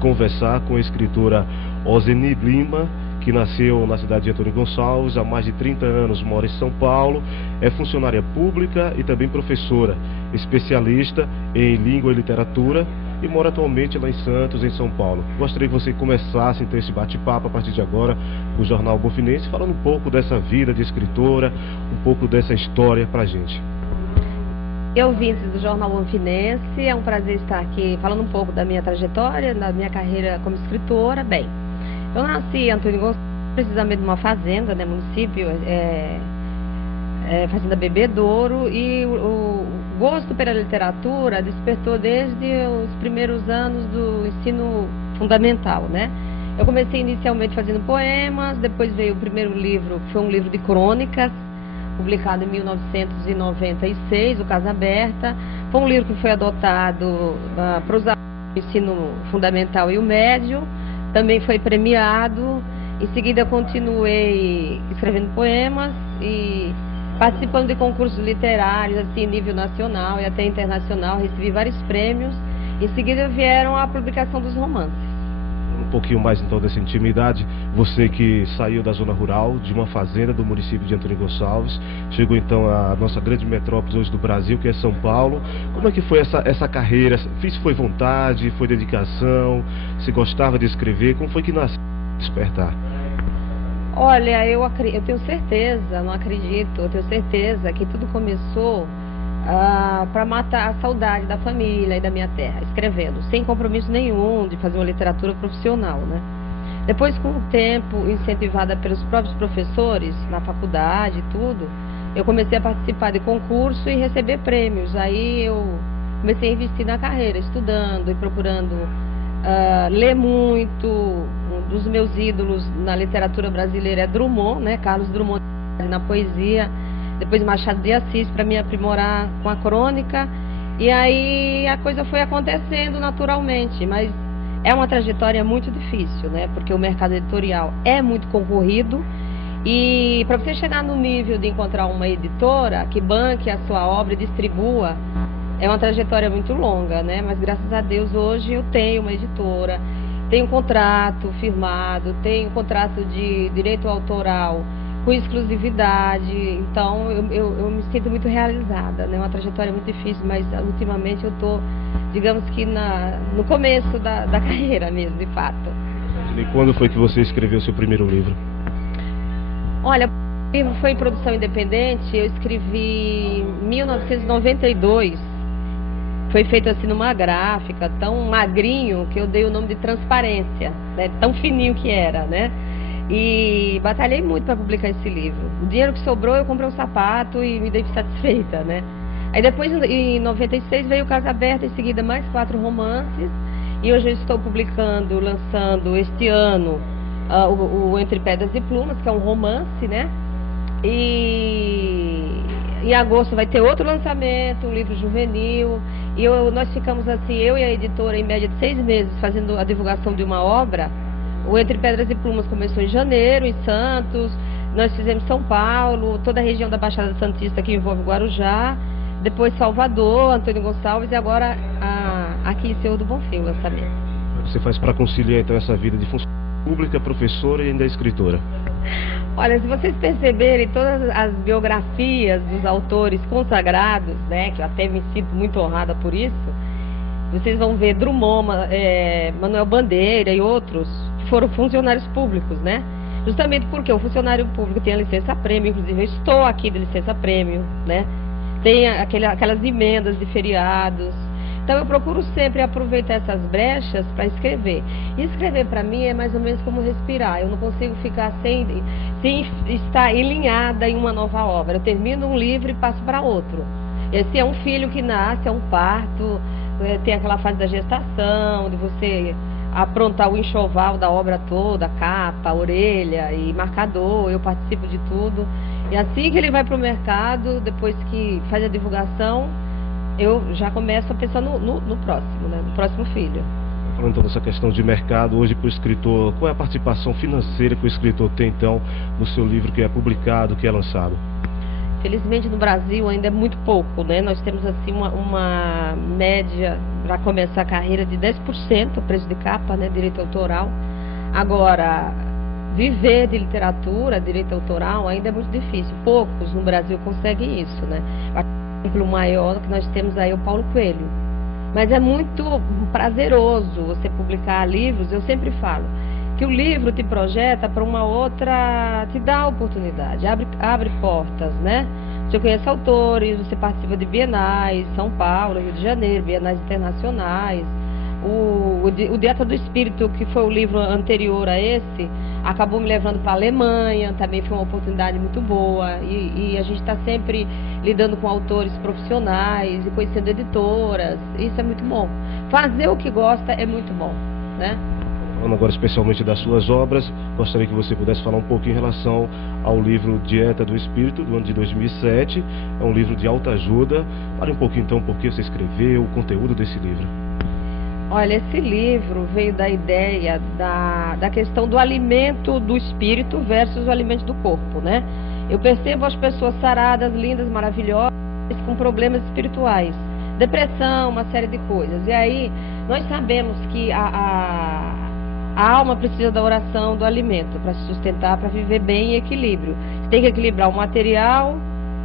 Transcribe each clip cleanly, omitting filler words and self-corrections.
Conversar com a escritora Ozeni Lima, que nasceu na cidade de Antônio Gonçalves, há mais de 30 anos mora em São Paulo, é funcionária pública e também professora, especialista em língua e literatura e mora atualmente lá em Santos, em São Paulo. Gostaria que você começasse então esse bate-papo a partir de agora com o Jornal Bonfinense, falando um pouco dessa vida de escritora, um pouco dessa história pra gente. Ouvintes do Jornal Bonfinense, é um prazer estar aqui falando um pouco da minha trajetória, da minha carreira como escritora. Bem, eu nasci em Antônio Gonçalves, precisamente numa fazenda, né, município, Fazenda Bebedouro, e o gosto pela literatura despertou desde os primeiros anos do ensino fundamental, né? Eu comecei inicialmente fazendo poemas, depois veio o primeiro livro, que foi um livro de crônicas, publicado em 1996, o Casa Aberta. Foi um livro que foi adotado para os alunos do ensino fundamental e o médio, também foi premiado. Em seguida continuei escrevendo poemas e participando de concursos literários, assim, nível nacional e até internacional, recebi vários prêmios. Em seguida vieram a publicação dos romances. Um pouquinho mais então dessa intimidade, você que saiu da zona rural, de uma fazenda do município de Antônio Gonçalves, chegou então à nossa grande metrópole hoje do Brasil, que é São Paulo. Como é que foi essa carreira? Foi vontade, foi dedicação? Se gostava de escrever? Como foi que nasceu Despertar? Olha, eu tenho certeza, não acredito, eu tenho certeza que tudo começou para matar a saudade da família e da minha terra, escrevendo, sem compromisso nenhum de fazer uma literatura profissional, né? Depois, com o tempo, incentivada pelos próprios professores na faculdade e tudo, eu comecei a participar de concurso e receber prêmios. Aí eu comecei a investir na carreira, estudando e procurando ler muito. Um dos meus ídolos na literatura brasileira é Drummond, né? Carlos Drummond, na poesia. Depois Machado de Assis, para me aprimorar com a crônica. E aí a coisa foi acontecendo naturalmente, mas é uma trajetória muito difícil, né? Porque o mercado editorial é muito concorrido e para você chegar no nível de encontrar uma editora que banque a sua obra e distribua, é uma trajetória muito longa, né? Mas graças a Deus hoje eu tenho uma editora, tenho um contrato firmado, tenho um contrato de direito autoral com exclusividade, então eu me sinto muito realizada, né? Uma trajetória muito difícil, mas ultimamente eu estou, digamos que no começo da carreira mesmo, de fato. E quando foi que você escreveu o seu primeiro livro? Olha, o livro foi em produção independente, eu escrevi em 1992, foi feito assim numa gráfica, tão magrinho que eu dei o nome de Transparência, né? Tão fininho que era, né? E batalhei muito para publicar esse livro. O dinheiro que sobrou eu comprei um sapato e me dei satisfeita, né? Aí depois, em 96, veio o Casa Aberta, em seguida mais 4 romances. E hoje eu estou publicando, lançando este ano o Entre Pedras e Plumas, que é um romance, né? E em agosto vai ter outro lançamento, um livro juvenil. E nós ficamos assim, eu e a editora, em média de 6 meses, fazendo a divulgação de uma obra. O Entre Pedras e Plumas começou em janeiro, em Santos, nós fizemos São Paulo, toda a região da Baixada Santista que envolve Guarujá, depois Salvador, Antônio Gonçalves e agora aqui em Senhor do Bonfim o lançamento. Você faz para conciliar então essa vida de funcionária pública, professora e ainda escritora? Olha, se vocês perceberem todas as biografias dos autores consagrados, né, que eu até me sinto muito honrada por isso, vocês vão ver Drummond, Manuel Bandeira e outros que foram funcionários públicos, né? Justamente porque o funcionário público tem a licença-prêmio, inclusive eu estou aqui de licença-prêmio, né? Tem aquelas emendas de feriados. Então eu procuro sempre aproveitar essas brechas para escrever. E escrever para mim é mais ou menos como respirar. Eu não consigo ficar sem estar alinhada em uma nova obra. Eu termino um livro e passo para outro. Esse é um filho que nasce, é um parto, tem aquela fase da gestação, de você aprontar o enxoval da obra toda, capa, orelha e marcador. Eu participo de tudo. E assim que ele vai para o mercado, depois que faz a divulgação, eu já começo a pensar no próximo, né? No próximo filho. Falando então dessa questão de mercado, hoje para o escritor, qual é a participação financeira que o escritor tem então no seu livro que é publicado, que é lançado? Felizmente no Brasil ainda é muito pouco, né? Nós temos assim uma média para começar a carreira de 10% o preço de capa, né, direito autoral. Agora, viver de literatura, direito autoral, ainda é muito difícil. Poucos no Brasil conseguem isso, né? O exemplo maior que nós temos aí é o Paulo Coelho. Mas é muito prazeroso você publicar livros. Eu sempre falo que o livro te projeta para uma outra, te dá oportunidade, abre portas, né? Você conhece autores, você participa de bienais, São Paulo, Rio de Janeiro, bienais internacionais. O Dieta do Espírito, que foi o livro anterior a esse, acabou me levando para a Alemanha, também foi uma oportunidade muito boa. E a gente está sempre lidando com autores profissionais e conhecendo editoras, isso é muito bom. Fazer o que gosta é muito bom, né? Falando agora especialmente das suas obras, gostaria que você pudesse falar um pouco em relação ao livro Dieta do Espírito, do ano de 2007. É um livro de alta ajuda. Fale um pouquinho então por que você escreveu, o conteúdo desse livro. Olha, esse livro veio da ideia da questão do alimento do espírito versus o alimento do corpo, né? Eu percebo as pessoas saradas, lindas, maravilhosas, com problemas espirituais, depressão, uma série de coisas. E aí, nós sabemos que a alma precisa da oração, do alimento, para se sustentar, para viver bem em equilíbrio. Você tem que equilibrar o material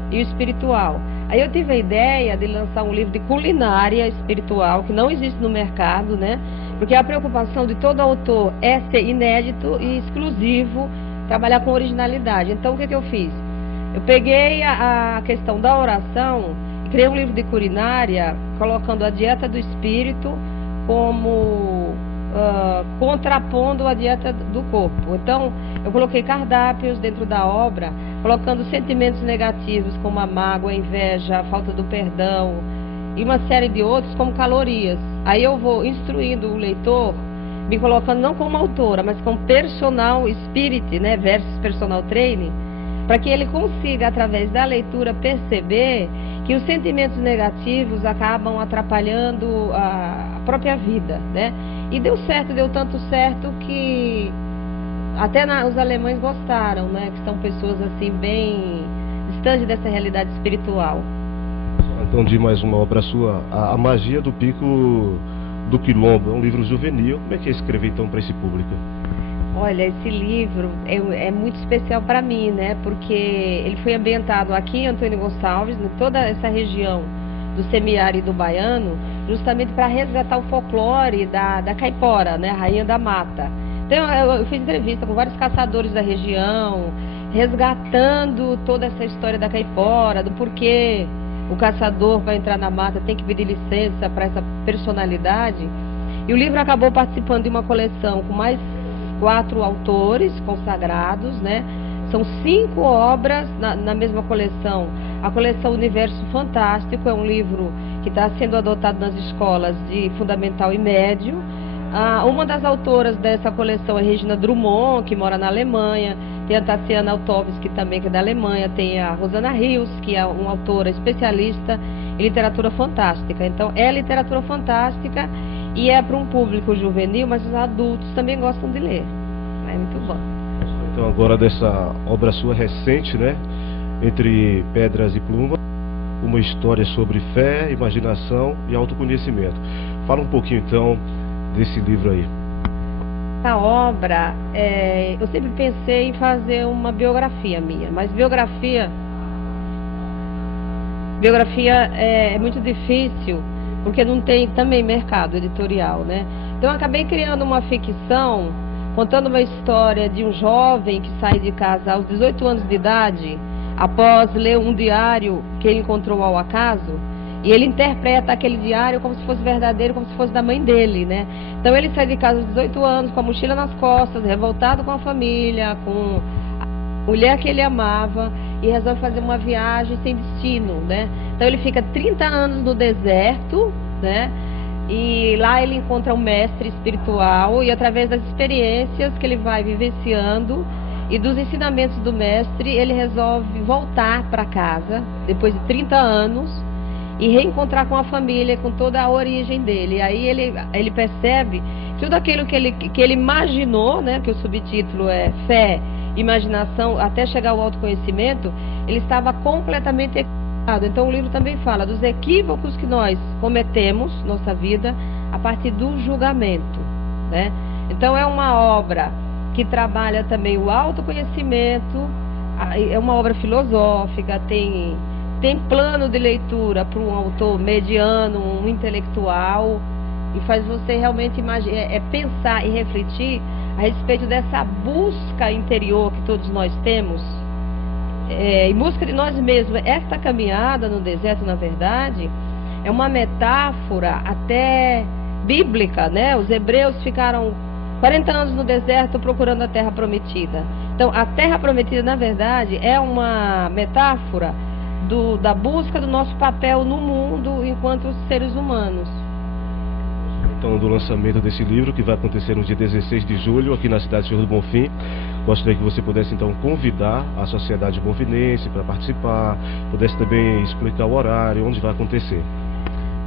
e o espiritual. Aí eu tive a ideia de lançar um livro de culinária espiritual, que não existe no mercado, né? Porque a preocupação de todo autor é ser inédito e exclusivo, trabalhar com originalidade. Então, o que eu fiz? Eu peguei a questão da oração e criei um livro de culinária, colocando a dieta do espírito como contrapondo a dieta do corpo. Então, eu coloquei cardápios dentro da obra, colocando sentimentos negativos como a mágoa, a inveja, a falta do perdão e uma série de outros como calorias. Aí eu vou instruindo o leitor, me colocando não como autora, mas como personal spirit, né, versus personal training, para que ele consiga, através da leitura, perceber que os sentimentos negativos acabam atrapalhando a própria vida, né? E deu certo, deu tanto certo que até os alemães gostaram, né? Que são pessoas assim bem distantes dessa realidade espiritual. Então, de mais uma obra sua, a Magia do Pico do Quilombo, é um livro juvenil. Como é que é escrever então para esse público? Olha, esse livro é muito especial para mim, né? Porque ele foi ambientado aqui em Antônio Gonçalves, em toda essa região do semiárido baiano, justamente para resgatar o folclore da caipora, né? A rainha da mata. Então, eu fiz entrevista com vários caçadores da região, resgatando toda essa história da caipora, do porquê o caçador, para entrar na mata, tem que pedir licença para essa personalidade. E o livro acabou participando de uma coleção com mais 4 autores consagrados, né? São 5 obras na mesma coleção. A coleção Universo Fantástico é um livro que está sendo adotado nas escolas de fundamental e médio. Uma das autoras dessa coleção é Regina Drummond, que mora na Alemanha. Tem a Tatiana Altowski também, que é da Alemanha. Tem a Rosana Rios, que é uma autora especialista em literatura fantástica. Então, é literatura fantástica e é para um público juvenil, mas os adultos também gostam de ler. É muito bom. Então, agora dessa obra sua recente, né? Entre Pedras e Plumas, uma história sobre fé, imaginação e autoconhecimento. Fala um pouquinho, então, desse livro aí. A obra, eu sempre pensei em fazer uma biografia minha, mas biografia é muito difícil, porque não tem também mercado editorial, né? Então eu acabei criando uma ficção, contando uma história de um jovem que sai de casa aos 18 anos de idade, após ler um diário que ele encontrou ao acaso, e ele interpreta aquele diário como se fosse verdadeiro, como se fosse da mãe dele, né? Então ele sai de casa aos 18 anos, com a mochila nas costas, revoltado com a família, com a mulher que ele amava, e resolve fazer uma viagem sem destino, né? Então ele fica 30 anos no deserto, né? E lá ele encontra um mestre espiritual, e através das experiências que ele vai vivenciando e dos ensinamentos do mestre, ele resolve voltar para casa, depois de 30 anos, e reencontrar com a família, com toda a origem dele. E aí ele percebe tudo aquilo que ele imaginou, né, que o subtítulo é Fé, Imaginação, até chegar ao autoconhecimento, ele estava completamente Então o livro também fala dos equívocos que nós cometemos na nossa vida a partir do julgamento, né? Então é uma obra que trabalha também o autoconhecimento, é uma obra filosófica, tem plano de leitura para um autor mediano, um intelectual, e faz você realmente pensar e refletir a respeito dessa busca interior que todos nós temos, em busca de nós mesmos. Esta caminhada no deserto, na verdade, é uma metáfora até bíblica, né? Os hebreus ficaram 40 anos no deserto procurando a terra prometida. Então, a terra prometida, na verdade, é uma metáfora da busca do nosso papel no mundo enquanto seres humanos. Então, do lançamento desse livro, que vai acontecer no dia 16 de julho, aqui na cidade de Senhor do Bonfim, gostaria que você pudesse, então, convidar a sociedade bonfinense para participar, pudesse também explicar o horário, onde vai acontecer.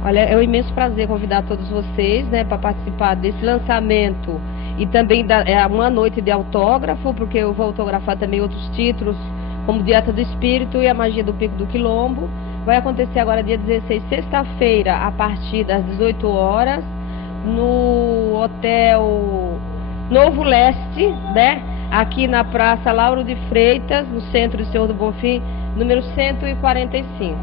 Olha, é um imenso prazer convidar todos vocês, né, para participar desse lançamento e também uma noite de autógrafo, porque eu vou autografar também outros títulos, como Dieta do Espírito e A Magia do Pico do Quilombo. Vai acontecer agora dia 16, sexta-feira, a partir das 18 horas, no Hotel Novo Leste, né? Aqui na Praça Lauro de Freitas, no centro de Senhor do Bonfim, número 145.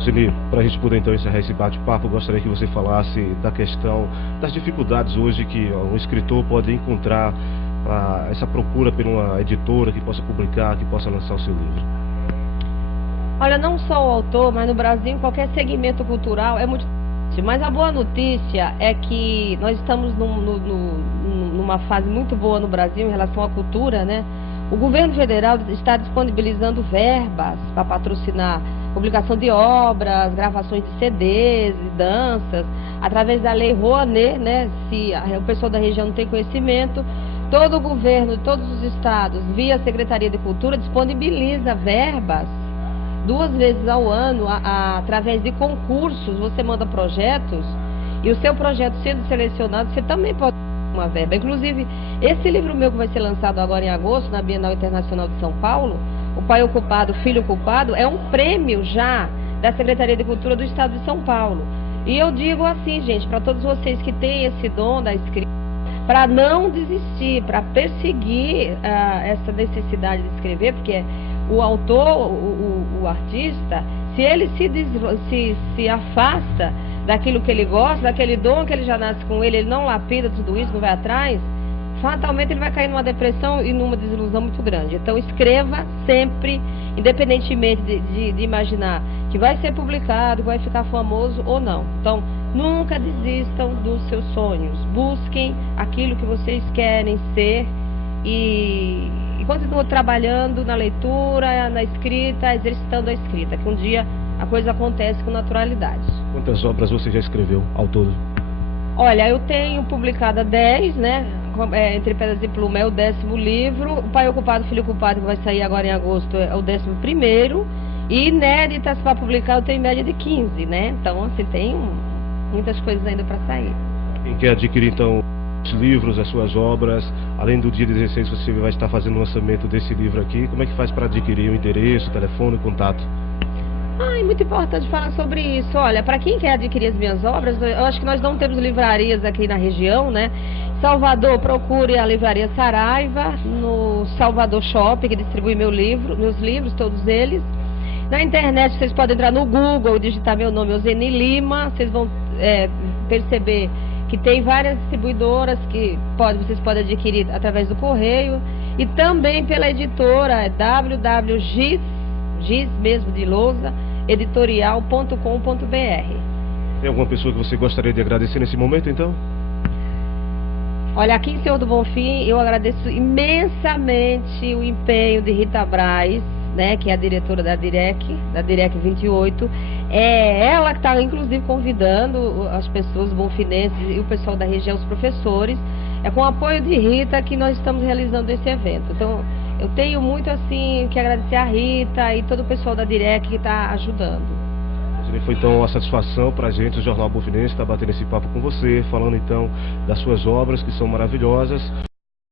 Zeni, para a gente poder então encerrar esse bate-papo, gostaria que você falasse da questão das dificuldades hoje que um escritor pode encontrar para essa procura por uma editora que possa publicar, que possa lançar o seu livro. Olha, não só o autor, mas no Brasil, qualquer segmento cultural é muito difícil. Mas a boa notícia é que nós estamos numa fase muito boa no Brasil em relação à cultura, né? O governo federal está disponibilizando verbas para patrocinar publicação de obras, gravações de CDs e danças, através da Lei Rouanet, né? Se o pessoal da região não tem conhecimento, todo o governo, todos os estados, via Secretaria de Cultura, disponibiliza verbas 2 vezes ao ano, através de concursos. Você manda projetos e o seu projeto sendo selecionado, você também pode ter uma verba. Inclusive, esse livro meu que vai ser lançado agora em agosto, na Bienal Internacional de São Paulo, O Pai Ocupado, Filho Culpado, é um prêmio já da Secretaria de Cultura do Estado de São Paulo. E eu digo assim, gente, para todos vocês que têm esse dom da escrita, para não desistir, para perseguir essa necessidade de escrever, porque o autor, o artista, se ele se afasta daquilo que ele gosta, daquele dom que ele já nasce com ele não lapida tudo isso, não vai atrás, fatalmente ele vai cair numa depressão e numa desilusão muito grande. Então escreva sempre, independentemente de imaginar que vai ser publicado, que vai ficar famoso ou não. Então nunca desistam dos seus sonhos, busquem aquilo que vocês querem ser e continuem trabalhando na leitura, na escrita, exercitando a escrita, que um dia a coisa acontece com naturalidade. Quantas obras você já escreveu ao todo? Olha, eu tenho publicado 10, né? Entre Pedras e Pluma é o 10º livro. O Pai Ocupado, Filho Culpado, que vai sair agora em agosto, é o 11º. E inéditas para publicar eu tenho em média de 15, né? Então, assim, tem muitas coisas ainda para sair. Quem quer adquirir, então, os livros, as suas obras, além do dia 16 você vai estar fazendo o lançamento desse livro aqui, como é que faz para adquirir o endereço, o telefone, o contato? É muito importante falar sobre isso. Olha, para quem quer adquirir as minhas obras, eu acho que nós não temos livrarias aqui na região, né? Salvador, procure a livraria Saraiva, no Salvador Shopping, que distribui meus livros, todos eles. Na internet, vocês podem entrar no Google, digitar meu nome, Zeni Lima, vocês vão perceber que tem várias distribuidoras que vocês podem adquirir através do correio e também pela editora www.giz mesmo de lousa, editorial.com.br. Tem alguma pessoa que você gostaria de agradecer nesse momento, então? Olha, aqui em Senhor do Bonfim, eu agradeço imensamente o empenho de Rita Braz, né, que é a diretora da DIREC 28. É ela que está, inclusive, convidando as pessoas bonfinenses e o pessoal da região, os professores. É com o apoio de Rita que nós estamos realizando esse evento. Então, eu tenho muito, assim, que agradecer a Rita e todo o pessoal da DIREC que está ajudando. Foi então uma satisfação para a gente, o Jornal Bonfinense, estar batendo esse papo com você, falando então das suas obras que são maravilhosas.